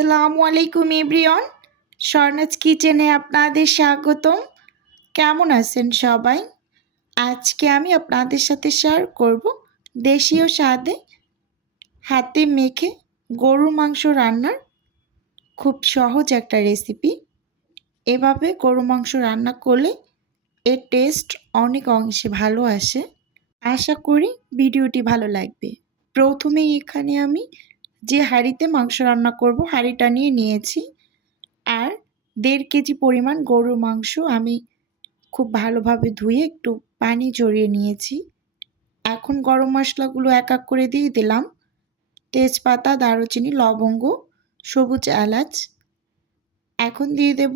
আসসালামু আলাইকুম এভরিওয়ান। স্বর্ণাজ কিচেনে আপনাদের স্বাগতম। কেমন আছেন সবাই? আজকে আমি আপনাদের সাথে শেয়ার করব দেশীয় স্বাদে হাতে মেখে গরুর মাংস রান্নার খুব সহজ একটা রেসিপি এভাবে গরু মাংস রান্না করলে এর টেস্ট অনেক অংশে ভালো আসে। আশা করি ভিডিওটি ভালো লাগবে। প্রথমেই এখানে আমি যে হাঁড়িতে মাংস রান্না করব, হাঁড়িটা নিয়ে নিয়েছি। আর দেড় কেজি পরিমাণ গরুর মাংস আমি খুব ভালোভাবে ধুয়ে একটু পানি জড়িয়ে নিয়েছি। এখন গরম মশলাগুলো এক এক করে দিয়ে দিলাম। তেজপাতা, দারুচিনি, লবঙ্গ, সবুজ এলাচ। এখন দিয়ে দেব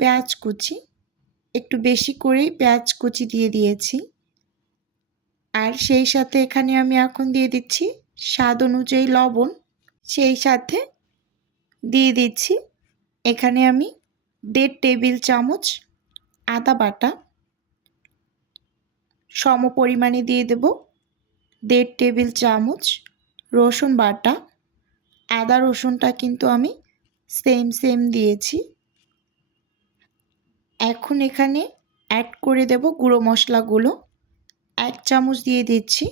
পেঁয়াজ কুচি। একটু বেশি করেই পেঁয়াজ কুচি দিয়ে দিয়েছি। আর সেই সাথে এখানে আমি এখন দিয়ে দিচ্ছি স্বাদ অনুযায়ী লবণ। সেই সাথে দিয়ে দিচ্ছি এখানে আমি দেড় টেবিল চামচ আদা বাটা। সম পরিমাণে দিয়ে দেব দেড় টেবিল চামচ রসুন বাটা। আদা রসুনটা কিন্তু আমি সেম সেম দিয়েছি। এখন এখানে অ্যাড করে দেব গুঁড়ো মশলাগুলো। এক চামচ দিয়ে দিচ্ছি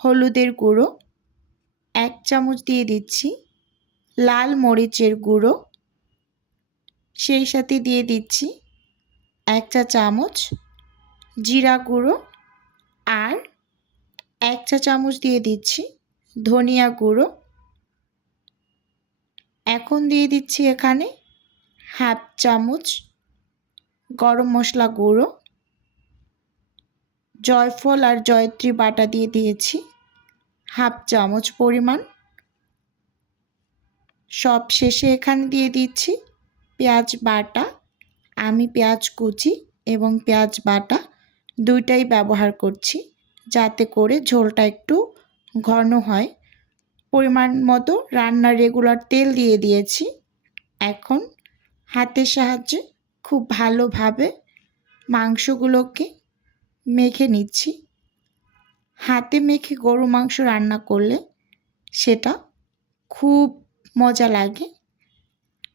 হলুদের গুঁড়ো। এক চামচ দিয়ে দিচ্ছি লাল মরিচের গুঁড়ো। সেই সাথে দিয়ে দিচ্ছি এক চা চামচ জিরা গুঁড়ো আর এক চা চামচ দিয়ে দিচ্ছি ধনিয়া গুঁড়ো। এখন দিয়ে দিচ্ছি এখানে হাফ চামচ গরম মশলা গুঁড়ো। জয়ফল আর জয়ত্রী বাটা দিয়ে দিয়েছি। হাফ চামচ পরিমাণ। সব শেষে এখানে দিয়ে দিচ্ছি পেঁয়াজ বাটা, আমি পেঁয়াজ কুচি এবং পেঁয়াজ বাটা দুইটাই ব্যবহার করছি যাতে করে ঝোলটা একটু ঘন হয়। পরিমাণ মতো রান্নার রেগুলার তেল দিয়ে দিয়েছি। এখন হাতের সাহায্যে খুব ভালোভাবে মাংসগুলোকে মেখে নিচ্ছি। হাতে মেখে গরু মাংস রান্না করলে সেটা খুব মজা লাগে।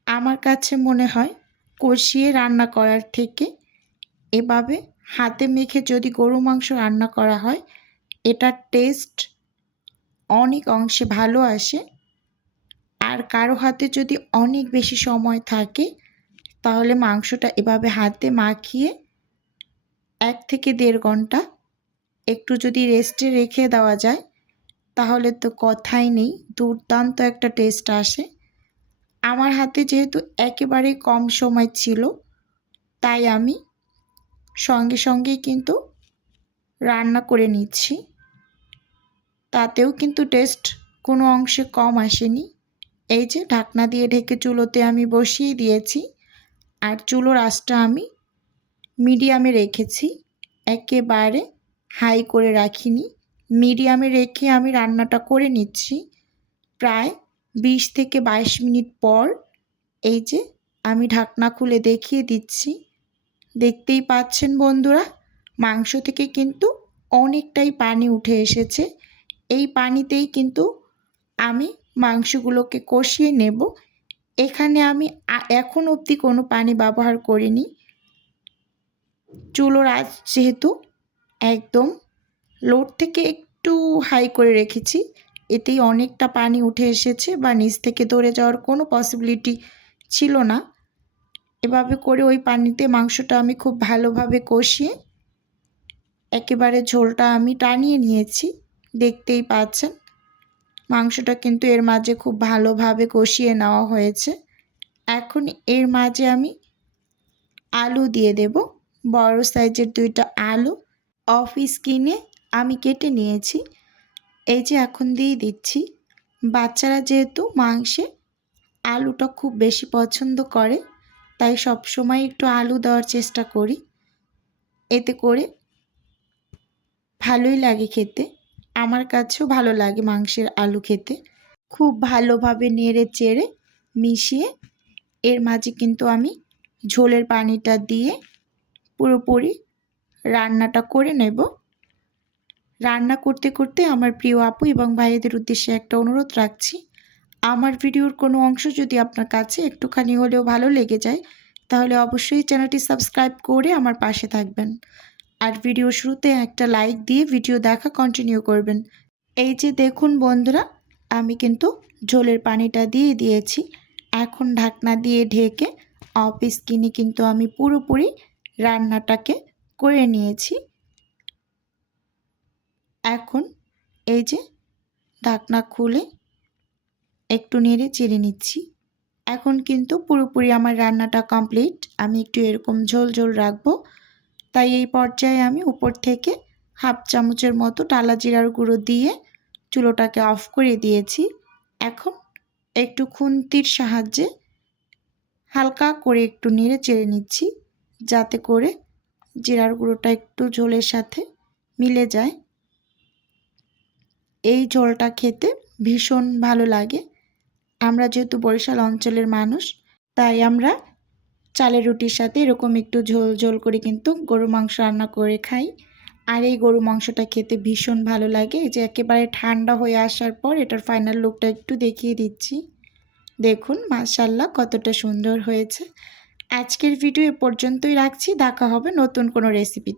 আমার কাছে মনে হয় কষিয়ে রান্না করার থেকে এভাবে হাতে মেখে যদি গরু মাংস রান্না করা হয়, এটার টেস্ট অনেক অংশে ভালো আসে। আর কারও হাতে যদি অনেক বেশি সময় থাকে, তাহলে মাংসটা এভাবে হাতে মাখিয়ে এক থেকে দেড় ঘণ্টা একটু যদি রেস্টে রেখে দেওয়া যায়, তাহলে তো কথাই নেই, দুর্দান্ত একটা টেস্ট আসে। আমার হাতে যেহেতু একেবারে কম সময় ছিল, তাই আমি সঙ্গে সঙ্গেই কিন্তু রান্না করে নিচ্ছি। তাতেও কিন্তু টেস্ট কোনো অংশে কম আসেনি। এই যে ঢাকনা দিয়ে ঢেকে চুলোতে আমি বসিয়ে দিয়েছি, আর চুলোর আঁচটা আমি মিডিয়ামে রেখেছি। একেবারে হাই করে রাখিনি। মিডিয়ামে রেখে আমি রান্নাটা করে নিচ্ছি। প্রায় বিশ থেকে বাইশ মিনিট পর এই যে আমি ঢাকনা খুলে দেখিয়ে দিচ্ছি। দেখতেই পাচ্ছেন বন্ধুরা, মাংস থেকে কিন্তু অনেকটাই পানি উঠে এসেছে। এই পানিতেই কিন্তু আমি মাংসগুলোকে কষিয়ে নেব। এখানে আমি এখন অবধি কোনো পানি ব্যবহার করিনি। চুলোর আজ যেহেতু একদম লোড থেকে একটু হাই করে রেখেছি। এতেই অনেকটা পানি উঠে এসেছে বা নিচ থেকে ধরে যাওয়ার কোনো পসিবিলিটি ছিল না। এভাবে করে ওই পানিতে মাংসটা আমি খুব ভালোভাবে কষিয়ে একেবারে ঝোলটা আমি টানিয়ে নিয়েছি। দেখতেই পাচ্ছেন, মাংসটা কিন্তু এর মাঝে খুব ভালোভাবে কষিয়ে নেওয়া হয়েছে। এখন এর মাঝে আমি আলু দিয়ে দেব। বড় সাইজের দুইটা আলু। অফ স্কিনে আমি কেটে নিয়েছি। এই যে এখন দিয়ে দিচ্ছি। বাচ্চারা যেহেতু মাংসে আলুটা খুব বেশি পছন্দ করে, তাই সব সময় একটু আলু দেওয়ার চেষ্টা করি। এতে করে ভালোই লাগে খেতে। আমার কাছেও ভালো লাগে মাংসের আলু খেতে। খুব ভালোভাবে নেড়ে চেড়ে মিশিয়ে এর মাঝে কিন্তু আমি ঝোলের পানিটা দিয়ে পুরোপুরি রান্নাটা করে নেব। রান্না করতে করতে আমার প্রিয় আপু এবং ভাইয়েদের উদ্দেশ্যে একটা অনুরোধ রাখছি। আমার ভিডিওর কোনো অংশ যদি আপনার কাছে একটুখানি হলেও ভালো লেগে যায়, তাহলে অবশ্যই চ্যানেলটি সাবস্ক্রাইব করে আমার পাশে থাকবেন। আর ভিডিও শুরুতে একটা লাইক দিয়ে ভিডিও দেখা কন্টিনিউ করবেন। এই যে দেখুন বন্ধুরা, আমি কিন্তু ঝোলের পানিটা দিয়ে দিয়েছি। এখন ঢাকনা দিয়ে ঢেকে অফিস কিনে কিন্তু আমি পুরোপুরি রান্নাটাকে করে নিয়েছি। এখন এই যে ঢাকনা খুলে একটু নেড়ে চেড়ে নিচ্ছি। এখন কিন্তু পুরোপুরি আমার রান্নাটা কমপ্লিট আমি একটু এরকম ঝোল ঝোল রাখব। তাই এই পর্যায়ে আমি উপর থেকে হাফ চামচের মতো টালা জিরার গুঁড়ো দিয়ে চুলোটাকে অফ করে দিয়েছি। এখন একটু খুন্তির সাহায্যে হালকা করে একটু নেড়ে চেড়ে নিচ্ছি। যাতে করে জিরার গুঁড়োটা একটু ঝোলের সাথে মিলে যায়। এই ঝোলটা খেতে ভীষণ ভালো লাগে। আমরা যেহেতু বরিশাল অঞ্চলের মানুষ, তাই আমরা চালের রুটির সাথে এরকম একটু ঝোল ঝোল করে কিন্তু গরু মাংস রান্না করে খাই। আর এই গরু মাংসটা খেতে ভীষণ ভালো লাগে। এই যে একেবারে ঠান্ডা হয়ে আসার পর এটার ফাইনাল লুকটা একটু দেখিয়ে দিচ্ছি। দেখুন মাশাল্লাহ কতটা সুন্দর হয়েছে। আজকের ভিডিও এ পর্যন্তই রাখছি। দেখা হবে নতুন কোনো রেসিপি